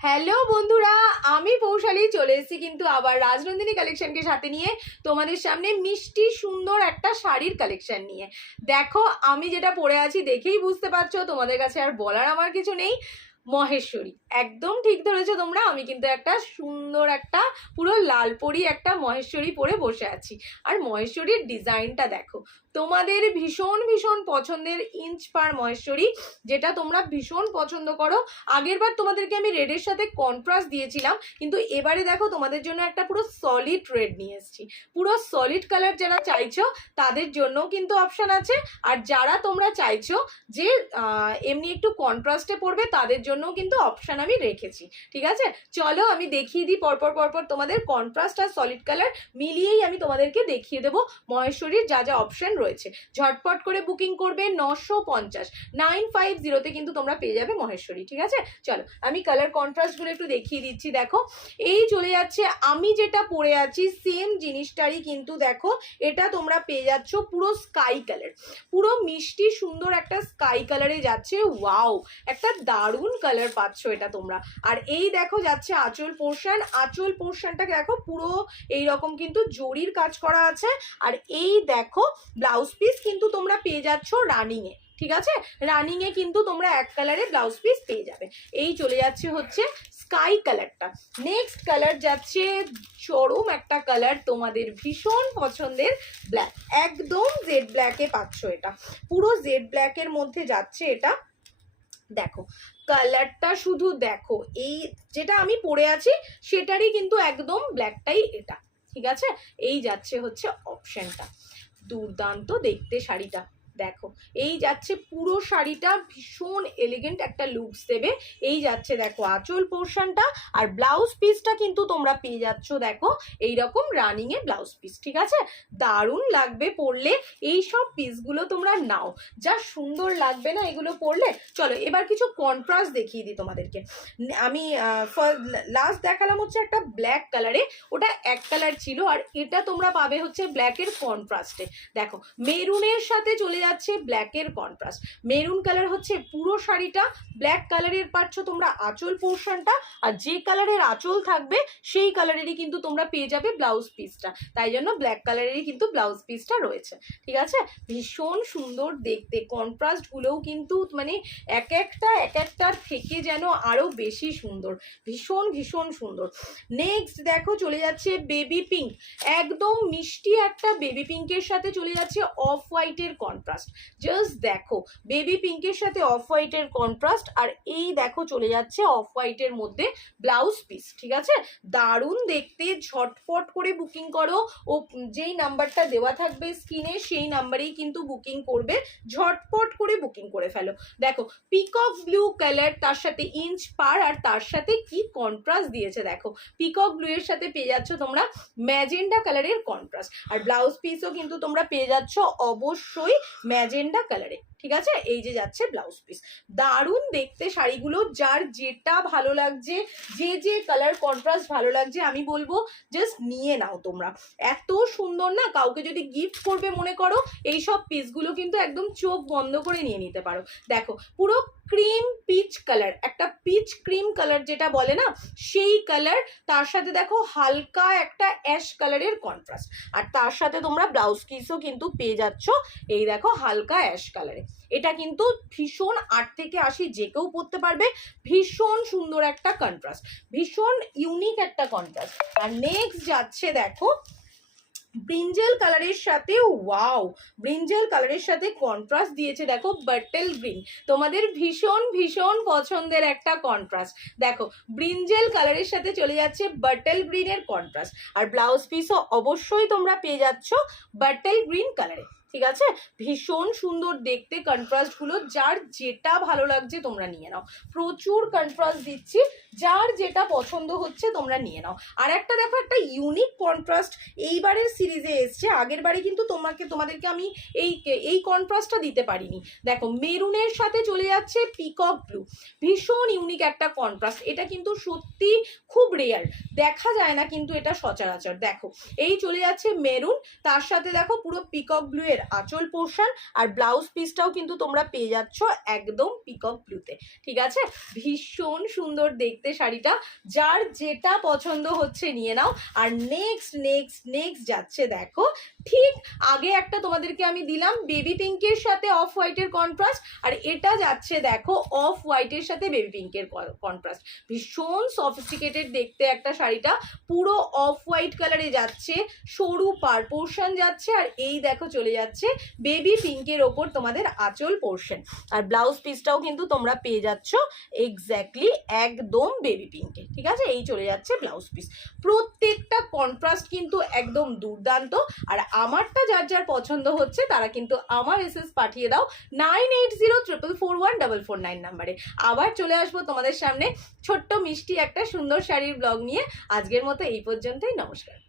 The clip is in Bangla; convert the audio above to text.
হ্যালো বন্ধুরা। আমি পৌশালী চলে এসেছি কিন্তু আবার রাজনন্দিনী কালেকশনকে সাথে নিয়ে তোমাদের সামনে মিষ্টি, সুন্দর একটা শাড়ির কালেকশন নিয়ে। দেখো, আমি যেটা পরে আছি দেখেই বুঝতে পারছ, তোমাদের কাছে আর বলার আমার কিছু নেই। মহেশ্বরী। একদম ঠিক ধরেছো তোমরা, আমি কিন্তু একটা সুন্দর একটা পুরো লালপরি একটা মহেশ্বরী পরে বসে আছি। আর মহেশ্বরীর ডিজাইনটা দেখো, তোমাদের ভীষণ ভীষণ পছন্দের ইঞ্চ পার মহেশ্বরী, যেটা তোমরা ভীষণ পছন্দ করো। আগেরবার তোমাদেরকে আমি রেডের সাথে কন্ট্রাস্ট দিয়েছিলাম, কিন্তু এবারে দেখো তোমাদের জন্য একটা পুরো সলিড রেড নিয়ে এসেছি। পুরো সলিড কালার যারা চাইছো, তাদের জন্যও কিন্তু অপশান আছে। আর যারা তোমরা চাইছো যে এমনি একটু কন্ট্রাস্টে পড়বে তাদের জন্যও কিন্তু অপশান আমি রেখেছি, ঠিক আছে? চলো আমি দেখিয়ে দিই, পরপর পরপর তোমাদের কন্ট্রাস্ট আর সলিড কালার মিলিয়েই আমি তোমাদেরকে দেখিয়ে দেবো মহেশ্বরীর যা যা অপশন রয়েছে। ঝটপট করে বুকিং করবে নশো পঞ্চাশ। নাইন ফাইভ জিরোতে কিন্তু তোমরা পেয়ে যাবে মহেশ্বরী, ঠিক আছে? চলো, আমি কালার কন্ট্রাস্টগুলো একটু দেখিয়ে দিচ্ছি, দেখো। এই চলে যাচ্ছে, আমি যেটা পরে আছি সেম জিনিসটারই কিন্তু দেখো, এটা তোমরা পেয়ে যাচ্ছ পুরো স্কাই কালার পুরো মিষ্টি সুন্দর একটা স্কাই কালারে যাচ্ছে ওয়াও একটা দারুণ কালার পাচ্ছ এটা তোমরা। আর এই দেখো যাচ্ছে আঁচল পোর্শন আঁচল পোর্শনটাকে দেখো পুরো এই রকম কিন্তু জরির কাজ করা আছে। আর এই দেখো ব্লাউজ পিস কিন্তু তোমরা পেয়ে যাচ্ছ রানিংয়ে ঠিক আছে? রানিংয়ে কিন্তু তোমরা এক কালারে ব্লাউজ পিস পেয়ে যাবে। এই চলে যাচ্ছে হচ্ছে স্কাই কালারটা নেক্সট কালার যাচ্ছে চরম একটা কালার তোমাদের ভীষণ পছন্দের ব্ল্যাক একদম জেড ব্ল্যাকে পাচ্ছ এটা। পুরো জেড ব্ল্যাকের মধ্যে যাচ্ছে এটা। দেখো কালারটা শুধু দেখো, এই যেটা আমি পরে আছি সেটারই কিন্তু একদম ব্ল্যাকটাই এটা, ঠিক আছে? এই যাচ্ছে হচ্ছে অপশানটা দুর্দান্ত দেখতে শাড়িটা। দেখো, এই যাচ্ছে পুরো শাড়িটা, ভীষণ এলিগেন্ট একটা লুকস দেবে। এই যাচ্ছে দেখো আঁচল পোর্শনটা আর ব্লাউজ পিসটা কিন্তু তোমরা পেয়ে যাচ্ছ দেখো এই রকম রানিং এ ব্লাউজ পিস ঠিক আছে? দারুণ লাগবে পরলে, এই সব পিসগুলো তোমরা নাও। যা সুন্দর লাগবে না এগুলো পরলে, চলো এবার কিছু কন্ট্রাস্ট দেখিয়ে দিই তোমাদেরকে। আমি লাস্ট দেখালাম হচ্ছে একটা ব্ল্যাক কালারে ওটা এক কালার ছিল আর এটা তোমরা পাবে হচ্ছে ব্ল্যাকের কন্ট্রাস্টে দেখো, মেরুনের সাথে চলে যাচ্ছে ব্ল্যাকের কন্ট্রাস্ট মেরুন কালার হচ্ছে পুরো শাড়িটা ব্ল্যাক কালারের পাচ্ছ তোমরা আঁচল পোর্শনটা আর যে কালারের আঁচল থাকবে, সেই কালারেরই কিন্তু তোমরা পেয়ে যাবে ব্লাউজ পিসটা তাই জন্য ব্ল্যাক কালারেরই কিন্তু ব্লাউজ পিসটা রয়েছে। ঠিক আছে? ভীষণ সুন্দর দেখতে। কন্ট্রাস্টগুলোও কিন্তু মানে এক একটা, এক একটার থেকে যেন আরও বেশি সুন্দর। ভীষণ ভীষণ সুন্দর। নেক্সট দেখো চলে যাচ্ছে বেবি পিঙ্ক একদম মিষ্টি একটা বেবি পিঙ্কের সাথে চলে যাচ্ছে অফ হোয়াইটের কন্ট্রাস্ট জাস্ট দেখো বেবি পিঙ্কের সাথে অফ হোয়াইটের কন্ট্রাস্ট আর এই দেখো চলে যাচ্ছে অফ হোয়াইটের মধ্যে ব্লাউজ পিস ঠিক আছে? দারুণ দেখতে, ঝটপট করে বুকিং করো। ও, যেই নাম্বারটা দেওয়া থাকবে স্ক্রিনে সেই নাম্বারেই কিন্তু বুকিং করবে। ঝটপট করে বুকিং করে ফেলো। দেখো পিকক ব্লু কালার তার সাথে ইঞ্চ পার আর তার সাথে কি কন্ট্রাস্ট দিয়েছে দেখো। পিকক ব্লু এর সাথে পেয়ে যাচ্ছ তোমরা ম্যাজেন্ডা কালারের কন্ট্রাস্ট আর ব্লাউজ পিসও কিন্তু তোমরা পেয়ে যাচ্ছ অবশ্যই ম্যাজেন্ডা কালারে ঠিক আছে? এই যে যাচ্ছে ব্লাউজ পিস দারুণ দেখতে শাড়িগুলো, যার যেটা ভালো লাগছে, যে যে কালার কন্ট্রাস্ট ভালো লাগছে, আমি বলব জাস্ট নিয়ে নাও তোমরা। এত সুন্দর না? কাউকে যদি গিফট করবে মনে করো, এই সব পিসগুলো কিন্তু একদম চোখ বন্ধ করে নিয়ে নিতে পারো। দেখো, পুরো ক্রিম পিচ কালার একটা পিচ ক্রিম কালার যেটা বলে না, সেই কালার তার সাথে দেখো হালকা একটা অ্যাশ কালারের কন্ট্রাস্ট আর তার সাথে তোমরা ব্লাউজ পিসও কিন্তু পেয়ে যাচ্ছ, এই দেখো হালকা অ্যাশ কালারে এটা কিন্তু ভীষণ আট থেকে আশি যে কেউ পরতে পারবে। ভীষণ সুন্দর একটা কন্ট্রাস্ট ভীষণ ইউনিক একটা কন্ট্রাস্ট আর নেক্সট যাচ্ছে দেখো ব্রিঞ্জেল কালারের সাথে ওয়াও ব্রিঞ্জেল কালারের সাথে কন্ট্রাস্ট দিয়েছে দেখো বার্টেল গ্রিন তোমাদের ভীষণ ভীষণ পছন্দের একটা কন্ট্রাস্ট দেখো ব্রিঞ্জেল কালারের সাথে চলে যাচ্ছে বার্টেল গ্রিনের কন্ট্রাস্ট আর ব্লাউজ পিসও অবশ্যই তোমরা পেয়ে যাচ্ছ বার্টেল গ্রিন কালারে ঠিক আছে? ভীষণ সুন্দর দেখতে কন্ট্রাস্টগুলো যার যেটা ভালো লাগছে তোমরা নিয়ে নাও। প্রচুর কন্ট্রাস্ট দিচ্ছি, যার যেটা পছন্দ হচ্ছে তোমরা নিয়ে নাও। আর একটা দেখো, একটা ইউনিক কন্ট্রাস্ট এইবারের সিরিজে এসছে, আগের বারে কিন্তু তোমাকে, তোমাদেরকে আমি এই এই কন্ট্রাস্টটা দিতে পারিনি। দেখো, মেরুনের সাথে চলে যাচ্ছে পিকক ব্লু ভীষণ ইউনিক একটা কন্ট্রাস্ট এটা কিন্তু সত্যি খুব রেয়ার দেখা যায় না কিন্তু এটা সচরাচর। দেখো, এই চলে যাচ্ছে মেরুন, তার সাথে দেখো পুরো পিকক ব্লু এর তোমাদের আঁচল পোর্শন আর ব্লাউজ পিসটাও কিন্তু তোমরা পেয়ে যাচ্ছ একদম পিকক ব্লুতে ঠিক আছে? ভীষণ সুন্দর দেখতে শাড়িটা, যার যেটা পছন্দ হচ্ছে নিয়ে নাও। আর নেক্সট নেক্সট নেক্সট যাচ্ছে দেখো, ঠিক আগে একটা তোমাদেরকে আমি দিলাম বেবি পিঙ্কের সাথে অফ হোয়াইটের কন্ট্রাস্ট আর এটা যাচ্ছে দেখো অফ হোয়াইটের সাথে বেবি পিঙ্কের কন্ট্রাস্ট ভীষণ সফিস্টিকেটেড দেখতে একটা শাড়িটা, পুরো অফ হোয়াইট কালারে যাচ্ছে, সরু পার পোর্শন যাচ্ছে, আর এই দেখো চলে যাচ্ছে বেবি পিঙ্কের ওপর তোমাদের আঁচল পোর্শন আর ব্লাউজ পিসটাও কিন্তু তোমরা পেয়ে যাচ্ছ এক্স্যাক্টলি একদম বেবি পিঙ্কে ঠিক আছে? এই চলে যাচ্ছে ব্লাউজ পিস প্রত্যেকটা কন্ট্রাস্ট কিন্তু একদম দুর্দান্ত। আর আমারটা যার যার পছন্দ হচ্ছে, তারা কিন্তু আমার এসএস পাঠিয়ে দাও nine eight zero triple four one double four nine নাম্বারে আবার চলে আসব তোমাদের সামনে ছোট্ট মিষ্টি একটা সুন্দর শাড়ির ব্লগ নিয়ে। আজকের মতো এই পর্যন্তই, নমস্কার।